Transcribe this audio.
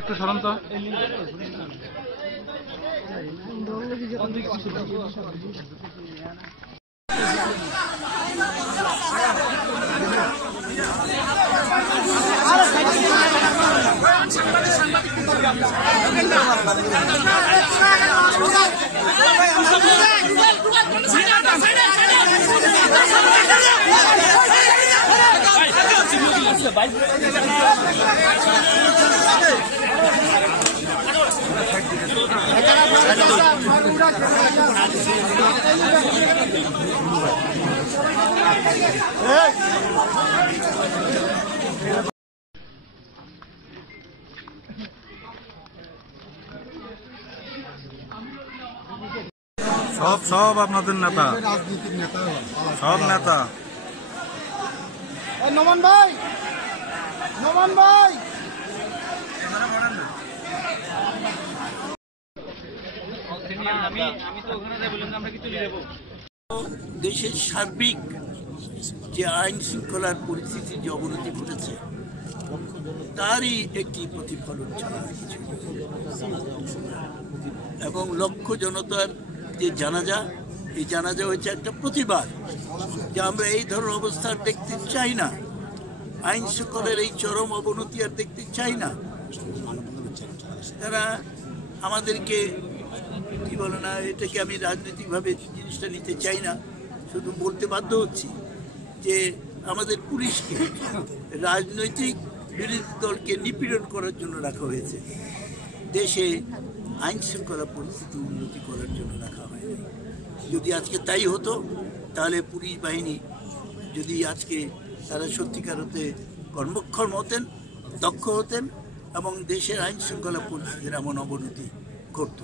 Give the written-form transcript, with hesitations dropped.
একটু সরন্ত সব আপনাদের নেতা, রাজনীতির নেতা, সব নেতা। নমন ভাই, নমন ভাই, দেশের সার্বিক যে আইন শৃঙ্খলার পরিস্থিতির যে অবনতি ঘটেছে তারই একটি প্রতিফলন ছাড়া আর কিছু না। এবং লক্ষ জনতার যে জানাজা, এই জানাজা হয়েছে একটা প্রতিবাদ যে আমরা এই ধরনের অবস্থা দেখতে চাই না, আইন শৃঙ্খলার এই চরম অবনতি আর দেখতে চাই না। তারা আমাদেরকে কি বলে না, এটাকে আমি রাজনৈতিকভাবে জিনিসটা নিতে চাই না, শুধু বলতে বাধ্য হচ্ছি যে আমাদের পুলিশকে রাজনৈতিক বিরোধী দলকে নিপীড়ন করার জন্য রাখা হয়েছে, দেশে আইন শৃঙ্খলা পরিস্থিতি উন্নতি করার জন্য রাখা হয়নি। যদি আজকে তাই হতো তাহলে পুলিশ বাহিনী যদি আজকে তারা সত্যিকার হতে কর্মক্ষম হতেন, দক্ষ হতেন এবং দেশের আইন শৃঙ্খলা পরিস্থিতির এমন অবনতি ঘটত।